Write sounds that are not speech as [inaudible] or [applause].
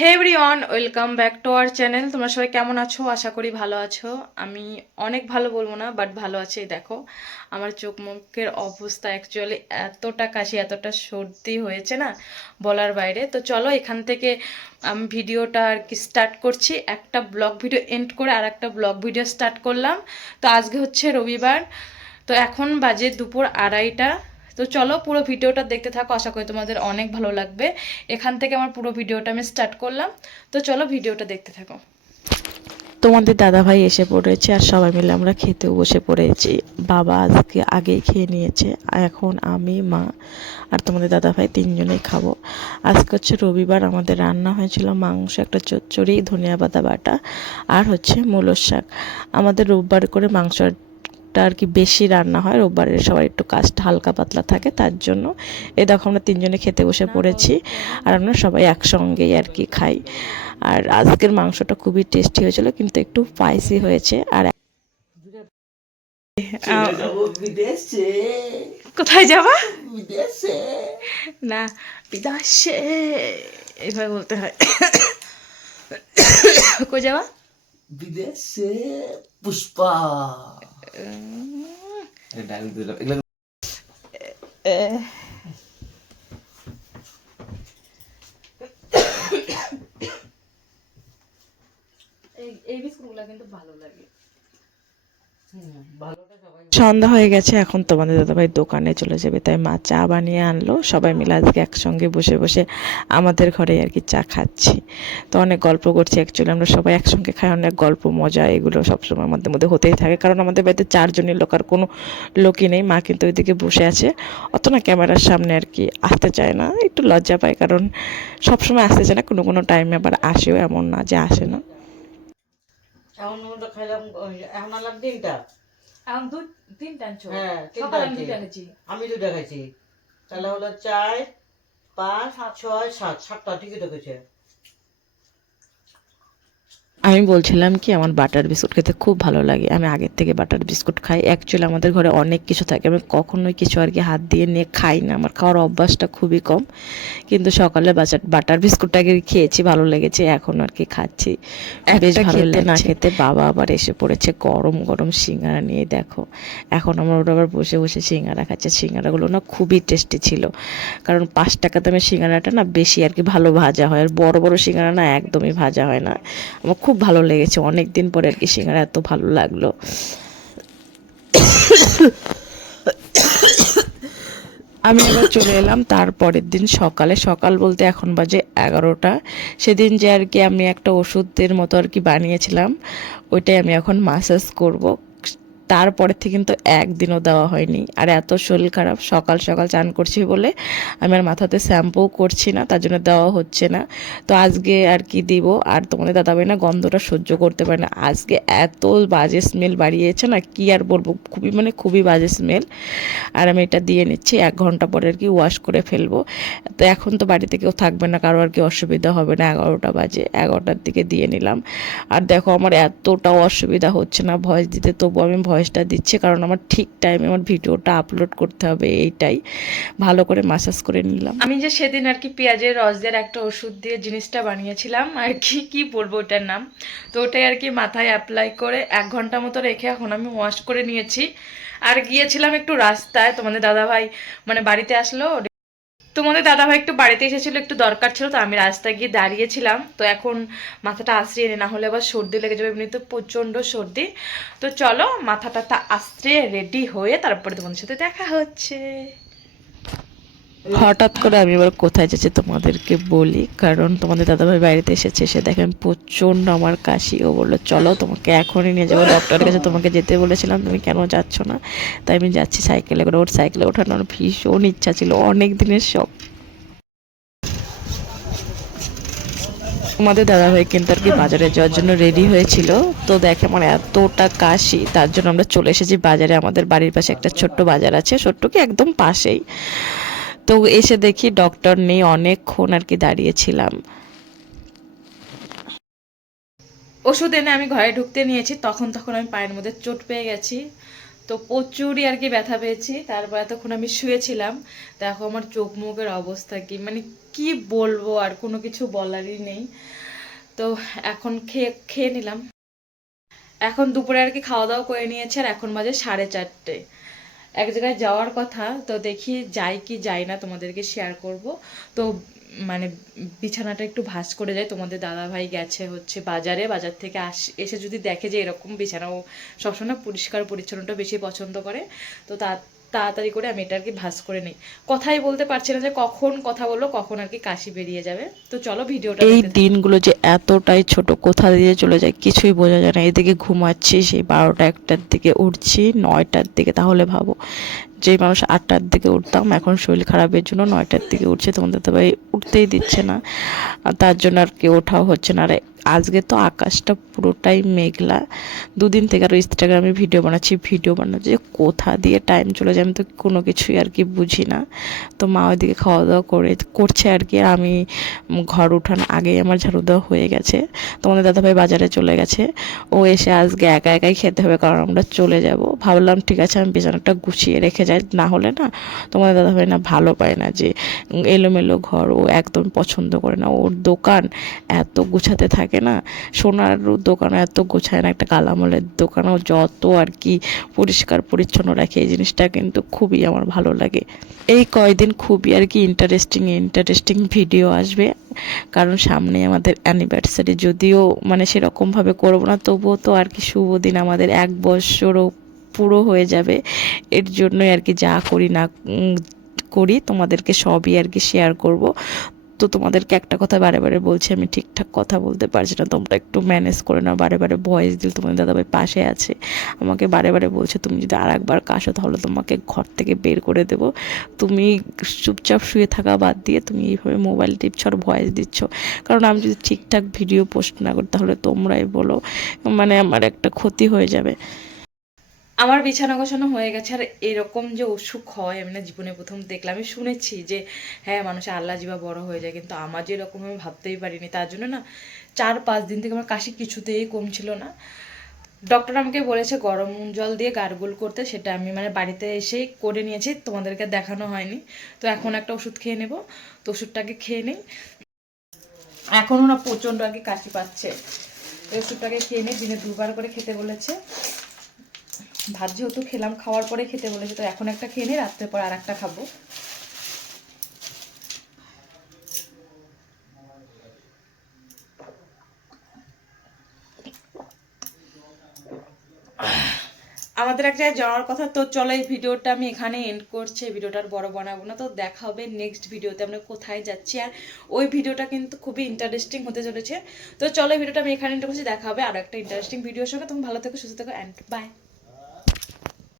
Hey everyone welcome back to our channel তোমরা সবাই কেমন আছো? আশা করি ভালো আছো। আমি অনেক ভালো বলব না বাট ভালো আছি দেখো। আমার চোখ মুখের অবস্থা অ্যাকচুয়ালি এতটা কাশি, এতটা সর্দি হয়েছে না বলার বাইরে। তো চলো এখান থেকে আমি ভিডিওটা আর কি স্টার্ট করছি। একটা ব্লগ ভিডিও এন্ড করে আর একটা ব্লগ ভিডিও স্টার্ট করলাম। তো আজকে হচ্ছে রবিবার। তো এখন বাজে দুপুর আড়াইটা। তো চলো পুরো ভিডিওটা দেখতে থাকো, আশা করি তোমাদের অনেক ভালো লাগবে। এখান থেকে আমার পুরো ভিডিওটা আমি স্টার্ট করলাম। তো চলো ভিডিওটা দেখতে থাকো। তোমাদের দাদাভাই এসে পড়েছে আর সবাই মিলে আমরা খেতেও বসে পড়েছি। বাবা আজকে আগেই খেয়ে নিয়েছে, এখন আমি, মা আর তোমাদের দাদাভাই তিনজনেই খাব। আজকে হচ্ছে রবিবার, আমাদের রান্না হয়েছিল মাংস, একটা চচ্চড়ি, ধনিয়া পাতা বাটা আর হচ্ছে মূলোর শাক। আমাদের রোববার করে মাংসটা আর কি বেশি রান্না হয় রোববারের সবার একটু কাজটা হালকা পাতলা থাকে তার জন্য। এই দেখো আমরা তিনজনে খেতে বসে পড়েছি আর আমরা সবাই একসঙ্গেই আর কি খাই। আর আজকের মাংসটা খুবই টেস্টি হয়েছিল কিন্তু একটু স্পাইসি হয়েছে আর বিদেশে। কোথায় যাবা? বিদেশে। না বিদেশে। এইভাবে বলতে হয়। [coughs] কই যাবা? বিদেশে পুষ্পা। এই বিস্কুটগুলো কিন্তু ভালো লাগে। সন্ধ্যা হয়ে গেছে, এখন তোমাদের দাদাভাই দোকানে চলে যাবে, তাই মা চা বানিয়ে আনলো। সবাই মিলে আজকে একসঙ্গে বসে বসে আমাদের ঘরে আর কি চা খাচ্ছি। তো অনেক গল্প করছি অ্যাকচুয়ালি আমরা সবাই একসঙ্গে খাই, অনেক গল্প, মজা, এগুলো সবসময় আমাদের মধ্যে হতেই থাকে। কারণ আমাদের বাড়িতে চারজনের লোক, আর কোনো লোকই নেই, মা কিন্তু ওইদিকে বসে আছে। অত না ক্যামেরার সামনে আর কি আসতে চায় না, একটু লজ্জা পায়, কারণ সবসময় আসতে চায় না, কোনো কোনো টাইমে আবার আসেও এমন না যে আসে না। এখন আমরা খাইলাম এখন আনলাম তিনটা। এখন দু তিনটা আনছো? হ্যাঁ, সকালে আমি আনছি। আমি দুটা খাইছি। তাহলে হলো চার পাঁচ ছয় সাত সাতটা ঠিকই ঢুকেছে আমি বলছিলাম কি আমার বাটার বিস্কুট খেতে খুব ভালো লাগে। আমি আগের থেকে বাটার বিস্কুট খাই। অ্যাকচুয়ালি আমাদের ঘরে অনেক কিছু থাকে। আমি কখনোই কিছু আর কি হাত দিয়ে নিয়ে খাই না। আমার খাওয়ার অভ্যাসটা খুবই কম। কিন্তু সকালে বাজার বাটার বিস্কুটটা আগে খেয়েছি ভালো লেগেছে। এখন আর কি খাচ্ছি। বেশ ভালো না খেতে বাবা আবার এসে পড়েছে গরম গরম সিঙ্গারা নিয়ে দেখো। এখন আমার ওটা আবার বসে বসে সিঙ্গারা খাচ্ছে। সিঙ্গারাগুলো না খুবই টেস্টি ছিল। কারণ পাঁচ টাকা দামের সিঙ্গারাটা না বেশি আর কি ভালো ভাজা হয়। আর বড় বড় সিঙ্গারা না একদমই ভাজা হয় না। আমার খুব ভালো লেগেছে। অনেক দিন পরে আর কি সিঙ্গারা এত ভালো লাগল। আমি আবার চলে এলাম তারপরের দিন সকালে। সকাল বলতে এখন বাজে এগারোটা। সেদিন যে আর কি আমি একটা ওষুধের মতো আর কি বানিয়েছিলাম, ওইটাই আমি এখন মাসাজ করব। তারপরে থেকে কিন্তু একদিনও দেওয়া হয়নি। আর এত শরীর খারাপ, সকাল সকাল চান করছি বলে আমি আর মাথাতে শ্যাম্পু করছি না, তার জন্য দেওয়া হচ্ছে না। তো আজকে আর কি দিব? আর তোমাদের দাদাভাই না গন্ধটা সহ্য করতে পারে না। আজকে এত বাজে স্মেল বাড়িয়েছে না, কি আর বলব? খুবই মানে খুবই বাজে স্মেল আর আমি এটা দিয়ে নিচ্ছি, এক ঘণ্টা পরে আর কি ওয়াশ করে ফেলব। তো এখন তো বাড়িতে কেউ থাকবে না, কারও আর কি অসুবিধা হবে না, এগারোটা বাজে, এগারোটার দিকে দিয়ে নিলাম। আর দেখো আমার এতটাও অসুবিধা হচ্ছে না, ভয়েস দিতে তবু আমি ভয়েসটা দিচ্ছে, কারণ আমার ঠিক টাইমে আমার ভিডিওটা আপলোড করতে হবে, এইটাই। ভালো করে মাসাজ করে নিলাম। আমি যে সেদিন আর কি পেঁয়াজের রস দিয়ে একটা ওষুধ দিয়ে জিনিসটা বানিয়েছিলাম, আর কি কি বলব ওটার নাম? তো ওটাই আর কি মাথায় অ্যাপ্লাই করে এক ঘণ্টা মতো রেখে এখন আমি ওয়াশ করে নিয়েছি। আর গিয়েছিলাম একটু রাস্তায় তোমাদের দাদাভাই মানে বাড়িতে আসলো তোমাদের দাদাভাই একটু বাড়িতে এসেছিল, একটু দরকার ছিল, তো আমি রাস্তায় গিয়ে দাঁড়িয়েছিলাম। তো এখন মাথাটা আশ্রিয়ে নে, না হলে আবার সর্দি লেগে যাবে এমনি তো প্রচণ্ড সর্দি। তো চলো, মাথাটা তা আশ্রিয়ে রেডি হয়ে তারপরে তোমাদের সাথে দেখা হচ্ছে। হঠাৎ করে আমি এবার কোথায় যাচ্ছি তোমাদেরকে বলি, কারণ তোমাদের দাদাভাই বাড়িতে এসেছে এসে দেখেন প্রচণ্ড আমার কাশি ও বলল, চলো তোমাকে এখনই নিয়ে যাব ডক্টরের কাছে তোমাকে যেতে বলেছিলাম, তুমি কেন যাচ্ছ না? তাই আমি যাচ্ছি সাইকেলে করে, ওর সাইকেলে ওঠানোর ভীষণ ইচ্ছা ছিল, অনেক দিনের শখ। তোমাদের দাদাভাই কিন্তু আর কি বাজারে যাওয়ার জন্য রেডি হয়েছিল, তো দেখে আমার এতটা কাশি, তার জন্য আমরা চলে এসেছি বাজারে, আমাদের বাড়ির পাশে একটা ছোট্ট বাজার আছে, ছোট্ট কি একদম পাশেই। তো এসে দেখি ডক্টর নেই, অনেকক্ষণ আর কি দাঁড়িয়েছিলাম। ওষুধ এনে আমি ঘরে ঢুকতে নিয়েছি, তখন তখন আমি পায়ের মধ্যে চোট পেয়ে গেছি। তো প্রচুরই আর কি ব্যথা পেয়েছি, তারপর এতক্ষণ আমি শুয়েছিলাম। দেখো আমার চোখ মুখের অবস্থা কি মানে কি বলব আর কোনো কিছু বলারই নেই। তো এখন খেয়ে খেয়ে নিলাম। এখন দুপুরে আর কি খাওয়া দাওয়া করে নিয়েছে, আর এখন বাজে সাড়ে চারটে। এক জায়গায় যাওয়ার কথা, তো দেখি যাই কি যাই না তোমাদেরকে শেয়ার করব। তো মানে বিছানাটা একটু ভাঁজ করে যায় তোমাদের দাদাভাই গেছে হচ্ছে বাজারে, বাজার থেকে আস, এসে যদি দেখে যে এরকম বিছানা ও সবসময় পরিষ্কার পরিচ্ছন্নটা বেশি পছন্দ করে, তো তা তাড়াতাড়ি করে আমি এটা আর কি ভাঁজ করে নিই। কথাই বলতে পারছি না যে কখন কথা বলব কখন আর কি কাশি বেরিয়ে যাবে। তো চলো ভিডিওটা এই দিনগুলো যে এতটাই ছোট কোথা দিয়ে চলে যায় কিছুই বোঝা যায় না। এদিকে ঘুমাচ্ছি সেই বারোটা একটার দিকে উঠছি নয়টার দিকে তাহলে ভাবো। যে মানুষ আটটার দিকে উঠতাম এখন শরীর খারাপের জন্য নয়টার দিকে উঠছে। তোমাদের তো ভাই উঠতেই দিচ্ছে না। আর তার জন্য আর কি ওঠাও হচ্ছে না। আর আজকে তো আকাশটা পুরোটাই মেঘলা। দুদিন থেকে আরও ইনস্টাগ্রামে ভিডিও বানাচ্ছি ভিডিও বানাচ্ছি কোথা দিয়ে টাইম চলে যায় আমি তো কোনো কিছুই আর কি বুঝি না। তো মা ওইদিকে খাওয়া দাওয়া করে, করছে আর কি। আমি ঘর উঠান আগেই আমার ঝাড়ু দেওয়া হয়ে গেছে। তোমাদের দাদাভাই বাজারে চলে গেছে। ও এসে আজকে একা একাই খেতে হবে, কারণ আমরা চলে যাব। ভাবলাম, ঠিক আছে, আমি বিছানাটা গুছিয়ে রেখে যাই। না হলে না তোমাদের দাদাভাই না ভালো পায় না যে এলোমেলো ঘর ও একদম পছন্দ করে না। ওর দোকান এত গুছাতে থাকে না। সোনার দোকানে এত গোছায় না, একটা কালামলের দোকানও যত আর কি পরিষ্কার পরিচ্ছন্ন রাখে, এই জিনিসটা কিন্তু খুবই আমার ভালো লাগে। এই কয়দিন খুবই আর কি ইন্টারেস্টিং ইন্টারেস্টিং ভিডিও আসবে। কারণ সামনে আমাদের অ্যানিভার্সারি যদিও মানে সেরকমভাবে করব না, তবুও তো আর কি শুভ দিন আমাদের এক বছরও পুরো হয়ে যাবে। এর জন্যই আর কি যা করি না করি, তোমাদেরকে সবই আর কি শেয়ার করব। তো তোমাদেরকে একটা কথা বারে বারে বলছি, আমি ঠিকঠাক কথা বলতে পারছি না। তোমরা একটু ম্যানেজ করে নাও, বারে বারে ভয়েস দিল তোমাদের দাদাভাই পাশে আছে। আমাকে বারে বারে বলছে, তুমি যদি আর একবার কাশো, তাহলে তোমাকে ঘর থেকে বের করে দেবো। তুমি চুপচাপ শুয়ে থাকা বাদ দিয়ে তুমি এইভাবে মোবাইল টিপছ আর ভয়েস দিচ্ছ। কারণ আমি যদি ঠিকঠাক ভিডিও পোস্ট না করি, তাহলে তোমরাই বলো মানে আমার একটা ক্ষতি হয়ে যাবে। আমার বিছানা গোছানো হয়ে গেছে, আর এরকম যে অসুখ হয়, আমি না জীবনে প্রথম দেখলাম। আমি শুনেছি যে হ্যাঁ মানুষের আল্লাহ জীবা বড় হয়ে যায়, কিন্তু আমার যে এরকম আমি ভাবতেই পারিনি। তার জন্য না, চার পাঁচ দিন থেকে আমার কাশি কিছুতেই কমছিল না। ডক্টর আমাকে বলেছে, গরম জল দিয়ে গার্গল করতে। সেটা আমি মানে বাড়িতে এসেই করে নিয়েছি, তোমাদেরকে দেখানো হয়নি। তো এখন একটা ওষুধ খেয়ে নেব। তো ওষুধটাকে খেয়ে নিই। এখনও না প্রচণ্ড কি কাশি পাচ্ছে। ওষুধটাকে খেয়ে নিই, দিনে দুবার করে খেতে বলেছে। ভাত যেহেতু খেলাম, খাওয়ার পরে খেতে বলেছে, তো এখন একটা খেয়ে নিই রাত্রে পর আর একটা খাব। আমাদের এক জায়গায় যাওয়ার কথা, তো চলো এই ভিডিওটা আমি এখানে এন্ড করছি, এই ভিডিওটা আর বড় বানাবো না, তো দেখা হবে নেক্সট ভিডিওতে, আমরা কোথায় যাচ্ছি, আর ওই ভিডিওটা কিন্তু খুবই ইন্টারেস্টিং হতে চলেছে। তো চলো এই ভিডিওটা আমি এখানে এন্ড করছি, দেখা হবে আর একটা ইন্টারেস্টিং ভিডিওর সঙ্গে, তুমি ভালো থেকো, সুস্থ থেকো অ্যান্ড বাই